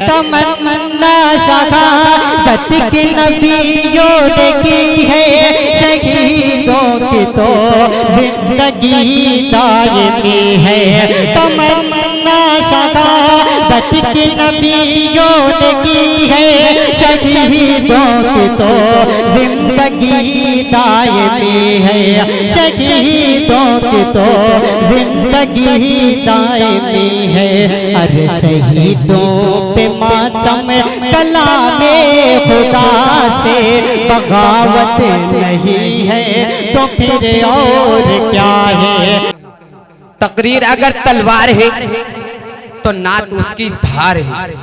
تمنا شہادت کی نبیوں نے کی ہے، شہیدوں کی تو زندگی دائمی ہے۔ تمنا شہادت کی نبیوں نے کی ہے، شہیدوں کی تو زندگی دائمی ہے، شہیدوں کی تو زندگی دائمی ہے۔ ارے شہیدوں پہ ماتم کلام خدا سے بغاوت نہیں ہے تو پھر اور کیا ہے؟ تقریر اگر تلوار ہے تو نعت اس کی دھار ہے،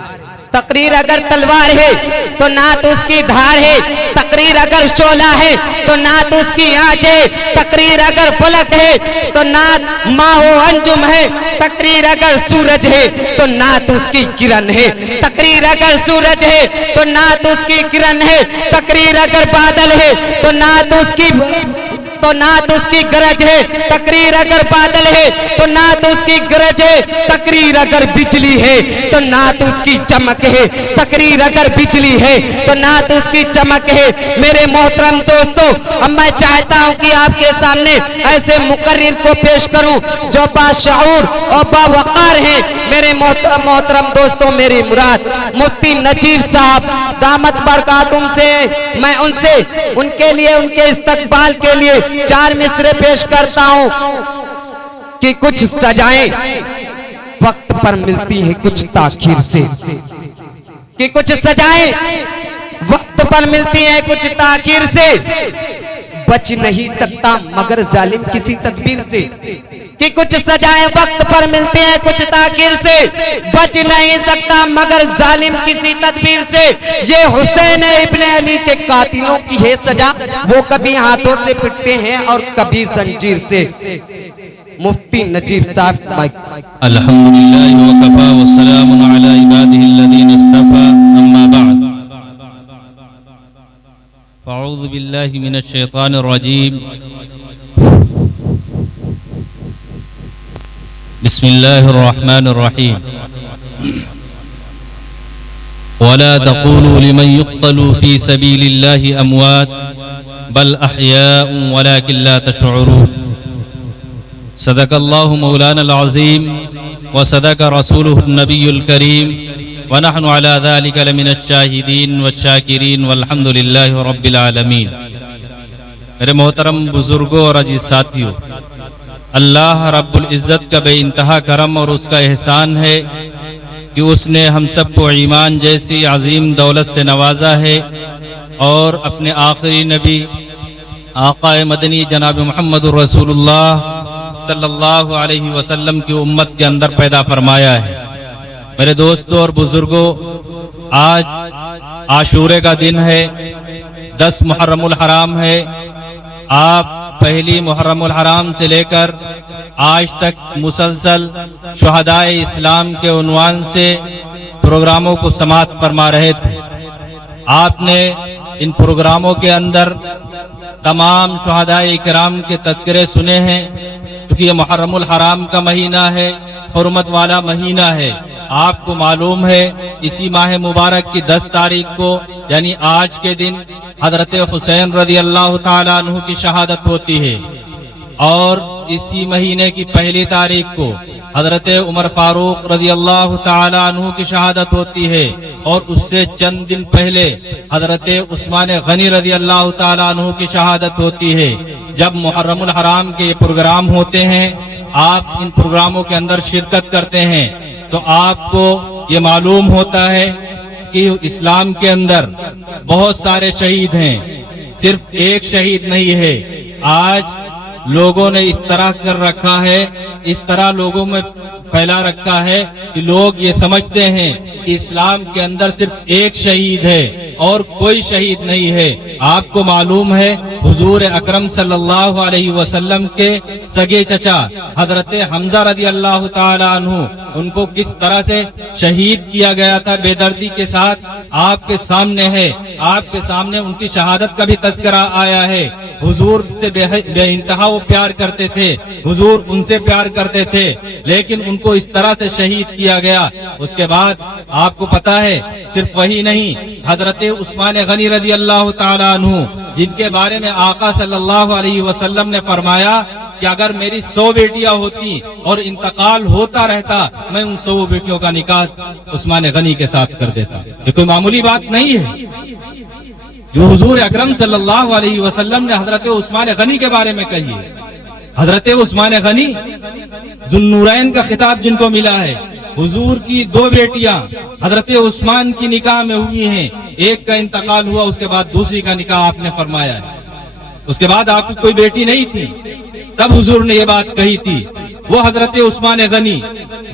تقریر اگر تلوار ہے تو نعت اس کی دھار ہے، تقریر اگر شعلہ ہے تو نعت اس کی آنچ ہے، تقریر اگر فلک ہے تو نعت ماہ و انجم ہے، تقریر اگر سورج ہے تو نعت اس کی کرن ہے، تقریر اگر سورج ہے تو نعت اس کی کرن ہے، تقریر اگر بادل ہے تو نعت اس کی گرج ہے، تقریر اگر بادل ہے تو نعت اس کی گرج ہے، تقریر اگر بجلی ہے تو نعت اس کی چمک ہے، تقریر اگر بجلی ہے تو نعت اس کی چمک ہے۔ میرے محترم دوستو، اب میں چاہتا ہوں کہ آپ کے سامنے ایسے مقرر کو پیش کروں جو باشعور اور باوقار ہیں۔ میرے محترم دوستو، میری مراد مفتی نجیب صاحب دامت برکاتہم سے میں ان کے لیے ان کے استقبال کے لیے 4 مصرے پیش کرتا ہوں کہ کچھ سجائیں وقت پر ملتی ہیں کچھ تاخیر سے، کہ کچھ سجائیں وقت پر ملتی ہیں کچھ تاخیر سے، بچ نہیں سکتا مگر ظالم کسی تدبیر سے، کہ کچھ سجائیں وقت پر ملتی ہیں کچھ تاخیر سے، بچ نہیں سکتا مگر ظالم کسی تدبیر سے۔ یہ حسین ابن علی کے قاتلوں کی ہے سزا، وہ کبھی ہاتھوں سے پٹتے ہیں اور کبھی زنجیر سے۔ مفتی نجیب صاحب۔ الحمدللہ وکفا والسلام علی عبادہ الذین اصطفى، اما بعد فاعوذ باللہ من الشیطان الرجیم، بسم اللہ الرحمن الرحیم۔ ولا تقولوا لمن يقتل في سبيل الله اموات بل احياء ولكن لا تشعرون۔ صدق اللہ مولانا العظیم وصدق رسولہ النبی الکریم ونحن على ذلك لمن الشاہدین والشاکرین والحمد للہ رب العالمین۔ میرے محترم بزرگوں اور عزیز ساتھیوں، اللہ رب العزت کا بے انتہا کرم اور اس کا احسان ہے کہ اس نے ہم سب کو ایمان جیسی عظیم دولت سے نوازا ہے اور اپنے آخری نبی آقا مدنی جناب محمد رسول اللہ صلی اللہ علیہ وسلم کی امت کے اندر پیدا فرمایا ہے۔ میرے دوستوں اور بزرگوں، آج عاشورے کا دن ہے، 10 محرم الحرام ہے۔ آپ پہلی محرم الحرام سے لے کر آج تک مسلسل شہدائے اسلام کے عنوان سے پروگراموں کو سماعت فرما رہے تھے۔ آپ نے ان پروگراموں کے اندر تمام شہدائے کرام کے تذکرے سنے ہیں، کیونکہ یہ محرم الحرام کا مہینہ ہے، حرمت والا مہینہ ہے۔ آپ کو معلوم ہے اسی ماہ مبارک کی 10 تاریخ کو یعنی آج کے دن حضرت حسین رضی اللہ تعالیٰ عنہ کی شہادت ہوتی ہے، اور اسی مہینے کی پہلی تاریخ کو حضرت عمر فاروق رضی اللہ تعالیٰ عنہ کی شہادت ہوتی ہے، اور اس سے چند دن پہلے حضرت عثمان غنی رضی اللہ تعالیٰ عنہ کی شہادت ہوتی ہے۔ جب محرم الحرام کے یہ پروگرام ہوتے ہیں، آپ ان پروگراموں کے اندر شرکت کرتے ہیں، تو آپ کو یہ معلوم ہوتا ہے کہ اسلام کے اندر بہت سارے شہید ہیں، صرف ایک شہید نہیں ہے۔ آج لوگوں نے اس طرح کر رکھا ہے، اس طرح لوگوں میں پھیلا رکھا ہے کہ لوگ یہ سمجھتے ہیں کہ اسلام کے اندر صرف ایک شہید ہے اور کوئی شہید نہیں ہے۔ آپ کو معلوم ہے حضور اکرم صلی اللہ علیہ وسلم کے سگے چچا حضرت حمزہ رضی اللہ تعالی عنہ ان کو کس طرح سے شہید کیا گیا تھا بے دردی کے ساتھ، آپ کے سامنے ہے، آپ کے سامنے ان کی شہادت کا بھی تذکرہ آیا ہے۔ حضور سے بے انتہا وہ پیار کرتے تھے، حضور ان سے پیار کرتے تھے، لیکن ان کو اس طرح سے شہید کیا گیا۔ اس کے بعد آپ کو پتا ہے صرف وہی نہیں، حضرت عثمان غنی رضی اللہ تعالی عنہ جن کے بارے میں آقا صلی اللہ علیہ وسلم نے فرمایا کہ اگر میری 100 بیٹیاں ہوتی اور انتقال ہوتا رہتا میں ان 100 بیٹیوں کا نکاح عثمان غنی کے ساتھ کر دیتا۔ یہ کوئی معمولی بات نہیں ہے جو حضور اکرم صلی اللہ علیہ وسلم نے حضرت عثمان غنی کے بارے میں کہی ہے۔ حضرت عثمان غنی ذو النورین کا خطاب جن کو ملا ہے، حضور کی 2 بیٹیاں حضرت عثمان کی نکاح میں ہوئی ہیں، ایک کا انتقال ہوا، اس کے بعد دوسری کا نکاح آپ نے فرمایا ہے۔ اس کے بعد آپ کی کوئی بیٹی نہیں تھی، تب حضور نے یہ بات کہی تھی۔ وہ حضرت عثمان غنی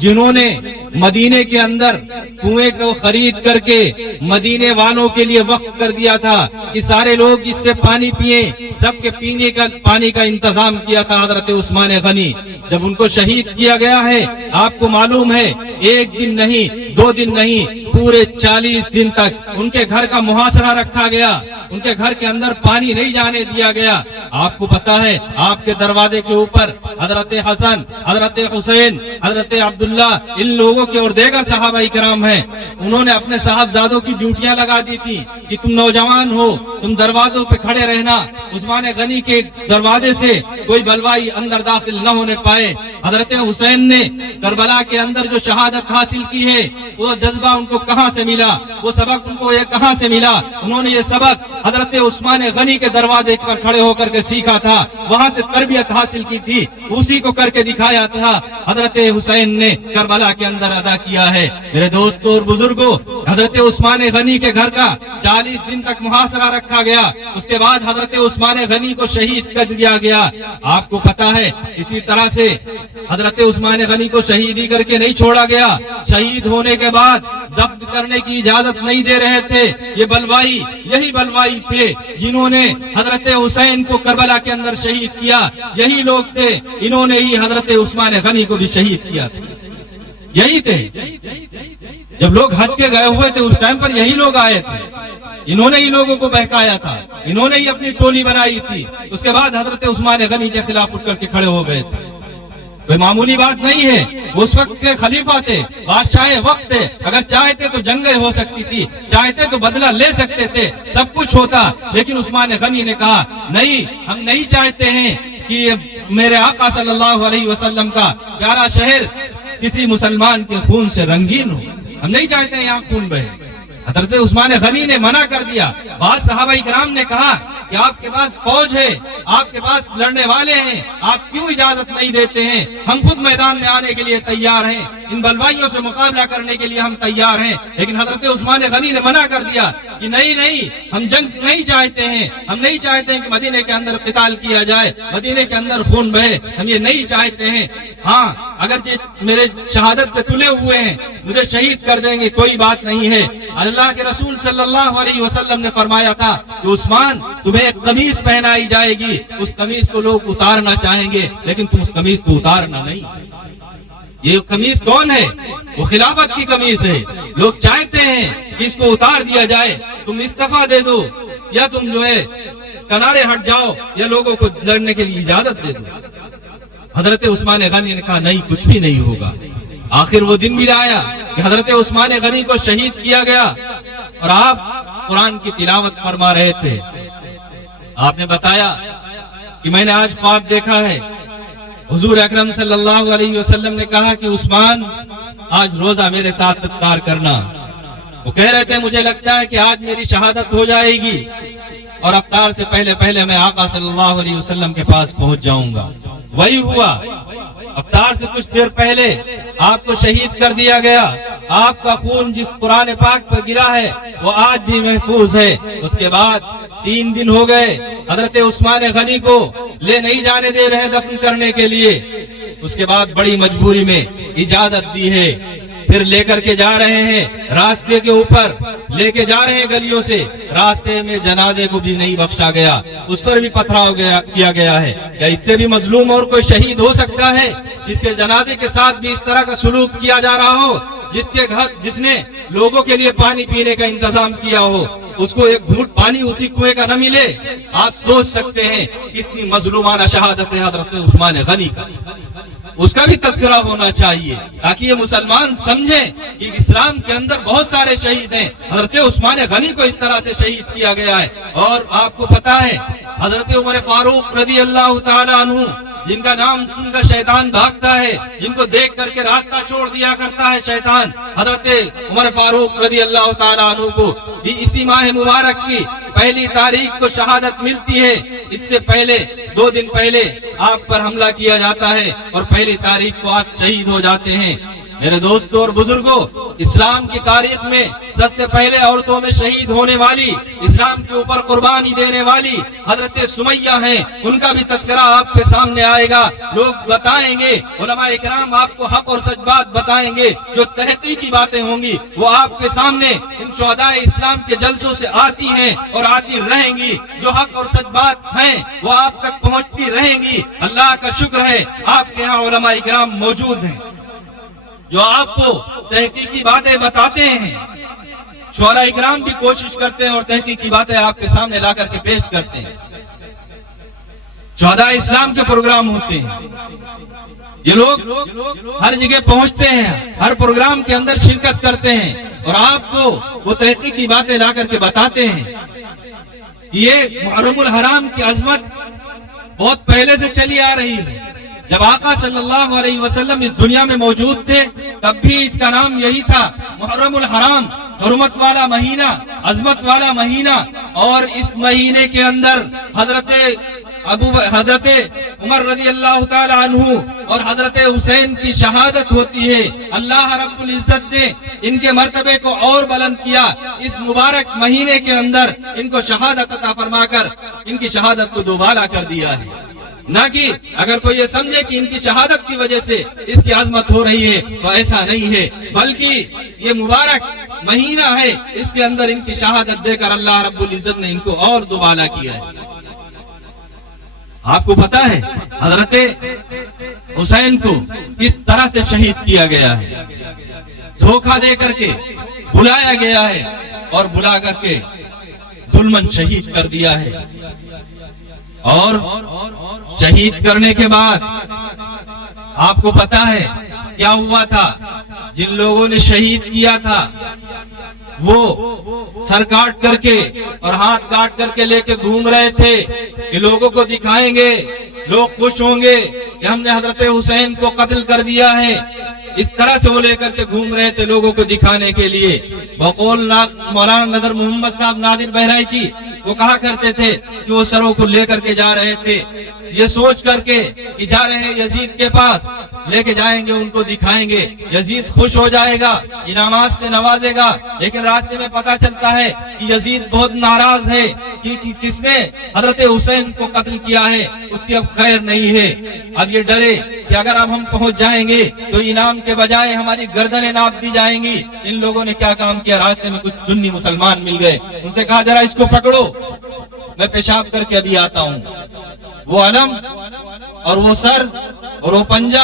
جنہوں نے مدینے کے اندر کنویں کو خرید کر کے مدینے والوں کے لیے وقف کر دیا تھا کہ سارے لوگ اس سے پانی پیئیں، سب کے پینے کا پانی کا انتظام کیا تھا حضرت عثمان غنی۔ جب ان کو شہید کیا گیا ہے، آپ کو معلوم ہے 1 دن نہیں 2 دن نہیں، پورے 40 دن تک ان کے گھر کا محاصرہ رکھا گیا، ان کے گھر کے اندر پانی نہیں جانے دیا گیا۔ آپ کو پتا ہے آپ کے دروازے کے اوپر حضرت حسن، حضرت حسین، حضرت عبداللہ، ان لوگوں کے اور دیگر صحابہ کرام ہیں، انہوں نے اپنے صاحبزادوں کی ڈیوٹیاں لگا دی تھی کہ تم نوجوان ہو، تم دروازوں پہ کھڑے رہنا، عثمان غنی کے دروازے سے کوئی بلوائی اندر داخل نہ ہونے پائے۔ حضرت حسین نے کربلا کے اندر جو شہادت حاصل کی ہے، وہ جذبہ ان کو کہاں سے ملا، وہ سبق ان کو یہ کہاں سے ملا؟ انہوں نے یہ سبق حضرت عثمان غنی کے دروازے پر کھڑے ہو کر کے سیکھا تھا، وہاں سے تربیت حاصل کی تھی، اسی کو کر کے دکھایا تھا حضرت حسین نے کربلا کے اندر ادا کیا ہے۔ میرے دوستوں اور بزرگوں، حضرت عثمان غنی کے گھر کا 40 دن تک محاصرہ رکھا گیا، اس کے بعد حضرت عثمان غنی کو شہید کر دیا گیا۔ آپ کو پتا ہے اسی طرح سے حضرت عثمان غنی کو شہیدی کر کے نہیں چھوڑا گیا، شہید ہونے کے بعد دفن کرنے کی اجازت نہیں دے رہے تھے۔ یہ بلوائی یہی بلوائی تھے جنہوں نے حضرت حسین کو کربلا کے اندر شہید کیا، یہی لوگ تھے، انہوں نے ہی حضرت عثمان غنی کو بھی شہید کیا تھا، یہی تھے۔ جب لوگ حج کے گئے ہوئے تھے اس ٹائم پر یہی لوگ آئے تھے، انہوں نے ہی لوگوں کو بہکایا تھا، انہوں نے ہی اپنی ٹولی بنائی تھی، اس کے بعد حضرت عثمان غنی کے خلاف اٹھ کر کے کھڑے ہو گئے تھے۔ کوئی معمولی بات نہیں ہے، اس وقت کے خلیفہ تھے، بادشاہ وقت تھے، اگر چاہتے تو جنگیں ہو سکتی تھی، چاہتے تو بدلہ لے سکتے تھے، سب کچھ ہوتا، لیکن عثمان غنی نے کہا نہیں، ہم نہیں چاہتے ہیں کہ میرے آقا صلی اللہ علیہ وسلم کا پیارا شہر کسی مسلمان کے خون سے رنگین ہو، ہم نہیں چاہتے ہیں یہاں خون بہے۔ حضرت عثمان غنی نے منع کر دیا۔ بعض صحابہ کرام نے کہا کہ آپ کے پاس فوج ہے، آپ کے پاس لڑنے والے ہیں، آپ کیوں اجازت نہیں دیتے ہیں؟ ہم خود میدان میں آنے کے لیے تیار ہیں، ان بلوائیوں سے مقابلہ کرنے کے لیے ہم تیار ہیں۔ لیکن حضرت عثمان غنی نے منع کر دیا کہ نہیں، ہم جنگ نہیں چاہتے ہیں، ہم نہیں چاہتے ہیں کہ مدینے کے اندر قتال کیا جائے، مدینے کے اندر خون بہے، ہم یہ نہیں چاہتے ہیں۔ ہاں اگر میرے شہادت پہ تلے ہوئے ہیں، مجھے شہید کر دیں گے، کوئی بات نہیں ہے۔ اللہ کے رسول صلی اللہ علیہ وسلم نے فرمایا تھا کہ عثمان تمہیں ایک قمیص پہنائی جائے گی، اس قمیص کو لوگ اتارنا چاہیں گے لیکن تم اس قمیص کو اتارنا نہیں۔ یہ قمیص کون ہے؟ وہ خلافت کی قمیص ہے، لوگ چاہتے ہیں کہ اس کو اتار دیا جائے، تم استعفیٰ دے دو یا تم جو ہے کنارے ہٹ جاؤ یا لوگوں کو لڑنے کے لیے اجازت دے دو۔ حضرت عثمان غنی نے کہا نہیں، کچھ بھی نہیں ہوگا۔ آخر وہ دن بھی آیا کہ حضرت عثمان غنی کو شہید کیا گیا اور آپ قرآن کی تلاوت فرما رہے تھے۔ آپ نے بتایا کہ میں نے آج خواب دیکھا ہے، حضور اکرم صلی اللہ علیہ وسلم نے کہا کہ عثمان آج روزہ میرے ساتھ افطار کرنا۔ وہ کہہ رہے تھے مجھے لگتا ہے کہ آج میری شہادت ہو جائے گی اور افطار سے پہلے میں آقا صلی اللہ علیہ وسلم کے پاس پہنچ جاؤں گا۔ وہی ہوا، افطار سے کچھ دیر پہلے آپ کو شہید کر دیا گیا۔ آپ کا خون جس قرآن پاک پر گرا ہے وہ آج بھی محفوظ ہے۔ اس کے بعد 3 دن ہو گئے، حضرت عثمان غنی کو لے نہیں جانے دے رہے دفن کرنے کے لیے۔ اس کے بعد بڑی مجبوری میں اجازت دی ہے پھر لے کر کے جا رہے ہیں راستے کے اوپر، لے کے جا رہے ہیں گلیوں سے، راستے میں جنازے کو بھی نہیں بخشا گیا، اس پر بھی پتھراؤ کیا گیا ہے۔ کیا اس سے بھی مظلوم اور کوئی شہید ہو سکتا ہے جس کے جنازے کے ساتھ بھی اس طرح کا سلوک کیا جا رہا ہو؟ جس نے لوگوں کے لیے پانی پینے کا انتظام کیا ہو، اس کو ایک گھونٹ پانی اسی کنویں کا نہ ملے؟ آپ سوچ سکتے ہیں کتنی مظلومانہ شہادت ہے حضرت عثمان غنی کا، اس کا بھی تذکرہ ہونا چاہیے تاکہ یہ مسلمان سمجھیں کہ اسلام کے اندر بہت سارے شہید ہیں۔ حضرت عثمان غنی کو اس طرح سے شہید کیا گیا ہے۔ اور آپ کو پتا ہے حضرت عمر فاروق رضی اللہ تعالی عنہ، جن کا نام سن کر شیطان بھاگتا ہے، جن کو دیکھ کر کے راستہ چھوڑ دیا کرتا ہے شیطان، حضرت عمر فاروق رضی اللہ تعالی عنہ کو بھی اسی ماہ مبارک کی 1 تاریخ کو شہادت ملتی ہے۔ اس سے پہلے 2 دن پہلے آپ پر حملہ کیا جاتا ہے اور 1 تاریخ کو آپ شہید ہو جاتے ہیں۔ میرے دوستوں اور بزرگوں، اسلام کی تاریخ میں سب سے پہلے عورتوں میں شہید ہونے والی، اسلام کے اوپر قربانی دینے والی حضرت سمیہ ہیں۔ ان کا بھی تذکرہ آپ کے سامنے آئے گا، لوگ بتائیں گے، علماء اکرام آپ کو حق اور سچ بات بتائیں گے، جو تحقیقی باتیں ہوں گی وہ آپ کے سامنے ان شہداء اسلام کے جلسوں سے آتی ہیں اور آتی رہیں گی۔ جو حق اور سچ بات ہیں وہ آپ تک پہنچتی رہیں گی۔ اللہ کا شکر ہے آپ کے ہاں علماء اکرام موجود ہیں جو آپ کو تحقیقی باتیں بتاتے ہیں۔ شعراء اکرام بھی کوشش کرتے ہیں اور تحقیقی باتیں آپ کے سامنے لا کر کے پیش کرتے ہیں۔ شہداء اسلام کے پروگرام ہوتے ہیں، یہ لوگ ہر جگہ پہنچتے ہیں، ہر پروگرام کے اندر شرکت کرتے ہیں اور آپ کو وہ تحقیقی باتیں لا کر کے بتاتے ہیں۔ یہ محرم الحرام کی عظمت بہت پہلے سے چلی آ رہی ہے۔ جب آقا صلی اللہ علیہ وسلم اس دنیا میں موجود تھے تب بھی اس کا نام یہی تھا، محرم الحرام، حرمت والا مہینہ، عظمت والا مہینہ۔ اور اس مہینے کے اندر حضرت عمر رضی اللہ تعالی عنہ اور حضرت حسین کی شہادت ہوتی ہے۔ اللہ رب العزت نے ان کے مرتبے کو اور بلند کیا، اس مبارک مہینے کے اندر ان کو شہادت عطا فرما کر ان کی شہادت کو دوبالا کر دیا ہے۔ نہ کہ اگر کوئی یہ سمجھے کہ ان کی شہادت کی وجہ سے اس کی عظمت ہو رہی ہے تو ایسا نہیں ہے، بلکہ یہ مبارک مہینہ ہے، اس کے اندر ان کی شہادت دے کر اللہ رب العزت نے ان کو اور دوبالا کیا ہے۔ آپ کو پتا ہے حضرت حسین کو کس طرح سے شہید کیا گیا ہے؟ دھوکہ دے کر کے بلایا گیا ہے اور بلا کر کے ظلمن شہید کر دیا ہے۔ اور شہید کرنے کے بعد آپ کو پتا ہے کیا ہوا تھا؟ جن لوگوں نے شہید کیا تھا وہ سر کاٹ کر کے اور ہاتھ کاٹ کر کے لے کے گھوم رہے تھے کہ لوگوں کو دکھائیں گے، لوگ خوش ہوں گے کہ ہم نے حضرت حسین کو قتل کر دیا ہے۔ اس طرح سے وہ لے کر کے گھوم رہے تھے لوگوں کو دکھانے کے لیے۔ بقول مولانا نذر محمد صاحب نادر بہرائچی وہ کہا کرتے تھے کہ وہ سروں کو لے کر کے جا رہے تھے یہ سوچ کر کے کہ جا رہے ہیں یزید کے پاس، لے کے جائیں گے، ان کو دکھائیں گے، یزید خوش ہو جائے گا، انعامات سے نوازے گا۔ لیکن راستے میں پتا چلتا ہے کہ یزید بہت ناراض ہے کہ کس نے حضرت حسین کو قتل کیا ہے، اس کی اب خیر نہیں ہے۔ اب یہ ڈرے کہ اگر اب ہم پہنچ جائیں گے تو انعام کے بجائے ہماری گردنیں ناپ دی جائیں گی۔ ان لوگوں نے کیا کام کیا؟ راستے میں کچھ سنی مسلمان مل گئے، ان سے کہا ذرا اس کو پکڑو، میں پیشاب کر کے ابھی آتا ہوں۔ وہ علم اور وہ سر اور وہ پنجہ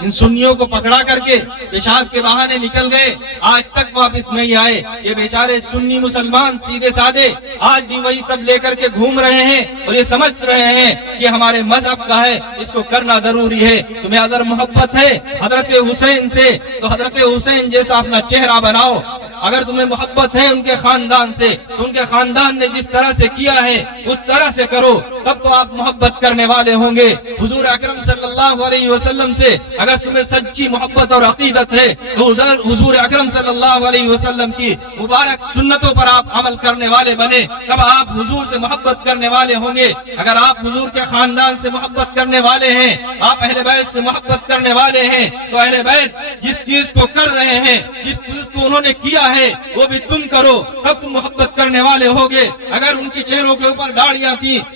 ان سنیوں کو پکڑا کر کے پیشاب کے بہانے نکل گئے، آج تک واپس نہیں آئے۔ یہ بیچارے سنی مسلمان سیدھے سادے آج بھی وہی سب لے کر کے گھوم رہے ہیں اور یہ سمجھ رہے ہیں کہ ہمارے مذہب کا ہے، اس کو کرنا ضروری ہے۔ تمہیں اگر محبت ہے حضرت حسین سے تو حضرت حسین جیسا اپنا چہرہ بناؤ۔ اگر تمہیں محبت ہے ان کے خاندان سے تو ان کے خاندان نے جس طرح سے کیا ہے اس طرح سے کرو، تب تو آپ محبت کرنے والے ہوں گے۔ حضور اکرم صلی اللہ علیہ وسلم سے اگر تمہیں سچی محبت اور عقیدت ہے تو حضور اکرم صلی اللہ علیہ وسلم کی مبارک سنتوں پر آپ عمل کرنے والے بنے، تب آپ حضور سے محبت کرنے والے ہوں گے۔ اگر آپ حضور کے خاندان سے محبت کرنے والے ہیں، آپ اہل بیت سے محبت کرنے والے ہیں، تو اہل بیت جس چیز کو کر رہے ہیں، جس چیز کو انہوں نے کیا ہے وہ بھی تم کرو، تب تم محبت کرنے والے ہوگے۔ اگر ان کی چہروں کے اوپر داڑیاں تھی،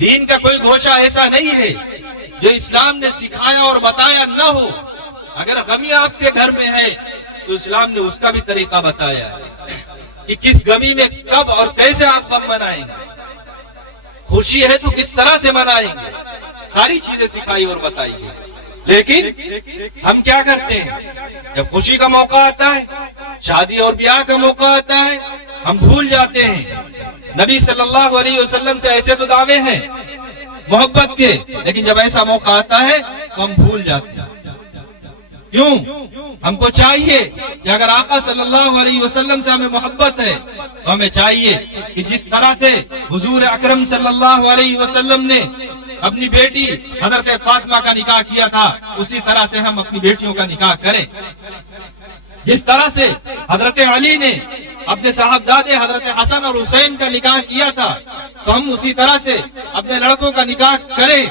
دین کا کوئی گوشہ ایسا نہیں ہے جو اسلام نے سکھایا اور بتایا نہ ہو. اگر غمی آپ کے گھر میں ہے تو اسلام نے اس کا بھی طریقہ بتایا ہے کہ کس غمی میں کب اور کیسے آپ غم منائیں گے. خوشی ہے تو کس طرح سے منائیں گے, ساری چیزیں سکھائی اور بتائی گئی. لیکن ہم کیا کرتے ہیں, جب خوشی کا موقع آتا ہے, شادی اور بیاہ کا موقع آتا ہے, ہم بھول جاتے ہیں. نبی صلی اللہ علیہ وسلم سے ایسے تو دعوے ہیں محبت کے, لیکن جب ایسا موقع آتا ہے تو ہم بھول جاتے ہیں. کیوں؟ ہم کو چاہیے کہ اگر آقا صلی اللہ علیہ وسلم سے ہمیں محبت ہے تو ہمیں چاہیے کہ جس طرح سے حضور اکرم صلی اللہ علیہ وسلم نے اپنی بیٹی حضرت فاطمہ کا نکاح کیا تھا, اسی طرح سے ہم اپنی بیٹیوں کا نکاح کریں. جس طرح سے حضرت علی نے اپنے صاحبزادے حضرت حسن اور حسین کا نکاح کیا تھا, تو ہم اسی طرح سے اپنے لڑکوں کا نکاح کریں.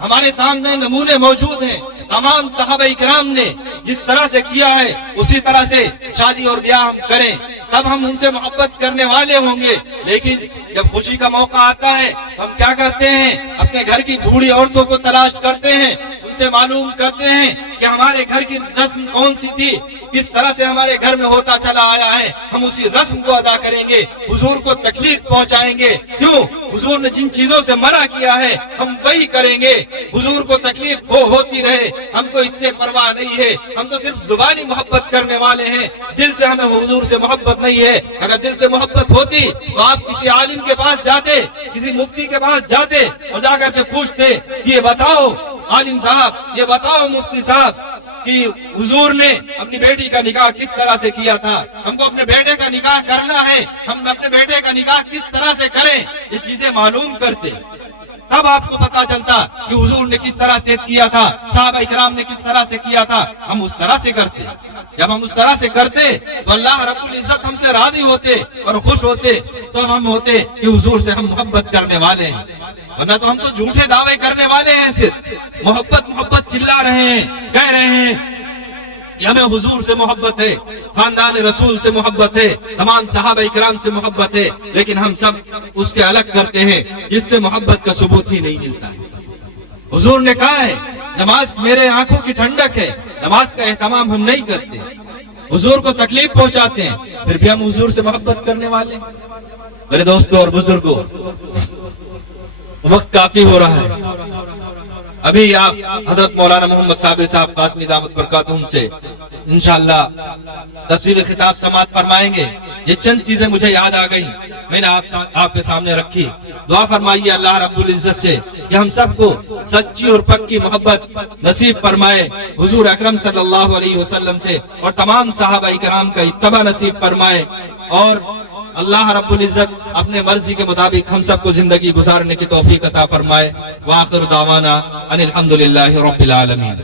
ہمارے سامنے نمونے موجود ہیں, تمام صحابہ کرام نے جس طرح سے کیا ہے اسی طرح سے شادی اور بیاہ ہم کریں, تب ہم ان سے محبت کرنے والے ہوں گے. لیکن جب خوشی کا موقع آتا ہے ہم کیا کرتے ہیں, اپنے گھر کی بوڑھی عورتوں کو تلاش کرتے ہیں, ان سے معلوم کرتے ہیں کہ ہمارے گھر کی رسم کون سی تھی, کس طرح سے ہمارے گھر میں ہوتا چلا آیا ہے, ہم اسی رسم کو ادا کریں گے, حضور کو تکلیف پہنچائیں گے. کیوں؟ حضور نے جن چیزوں سے منع کیا ہے ہم وہی کریں گے. حضور کو تکلیف ہوتی رہے, ہم کو اس سے پرواہ نہیں ہے. ہم تو صرف زبانی محبت کرنے والے ہیں, دل سے ہمیں حضور سے محبت نہیں ہے. اگر دل سے محبت ہوتی تو آپ کسی عالم کے پاس جاتے, کسی مفتی کے پاس جاتے اور جا کر کے پوچھتے کہ یہ بتاؤ عالم صاحب, یہ بتاؤ مفتی صاحب کہ حضور نے اپنی بیٹی کا نکاح کس طرح سے کیا تھا, ہم کو اپنے بیٹے کا نکاح کرنا ہے, ہم اپنے بیٹے کا نکاح کس طرح سے کریں. یہ چیزیں معلوم کرتے, تب آپ کو پتا چلتا کہ حضور نے کس طرح سے کیا تھا, صحابہ کرام نے کس طرح سے کیا تھا. ہم اس طرح سے کرتے. جب ہم اس طرح سے کرتے تو اللہ رب العزت ہم سے راضی ہوتے اور خوش ہوتے, تو ہم ہوتے کہ حضور سے ہم محبت کرنے والے ہیں. ورنہ تو ہم تو جھوٹے دعوے کرنے والے ہیں, صرف محبت چلا رہے ہیں, کہہ رہے ہیں کہ ہمیں حضور سے محبت ہے, خاندان رسول سے محبت ہے, تمام صحابہ کرام سے محبت ہے, لیکن ہم سب اس کے الگ کرتے ہیں جس سے محبت کا ثبوت ہی نہیں ملتا. حضور نے کہا ہے نماز میرے آنکھوں کی ٹھنڈک ہے, نماز کا اہتمام ہم نہیں کرتے, حضور کو تکلیف پہنچاتے ہیں, پھر بھی ہم حضور سے محبت کرنے والے. میرے دوستوں اور بزرگوں, وقت کافی ہو رہا ہے. ابھی آپ حضرت مولانا محمد صابر صاحب قاسمی دامت برکاتہم سے انشاءاللہ تفصیل خطاب سماعت فرمائیں گے. یہ چند چیزیں مجھے یاد آ گئی, میں نے آپ کے سامنے رکھی. دعا فرمائیے اللہ رب العزت سے کہ ہم سب کو سچی اور پکی محبت نصیب فرمائے حضور اکرم صلی اللہ علیہ وسلم سے, اور تمام صحابہ کرام کا اتباع نصیب فرمائے, اور اللہ رب العزت اپنے مرضی کے مطابق ہم سب کو زندگی گزارنے کی توفیق عطا فرمائے. وآخر دعوانا ان الحمدللہ رب العالمین.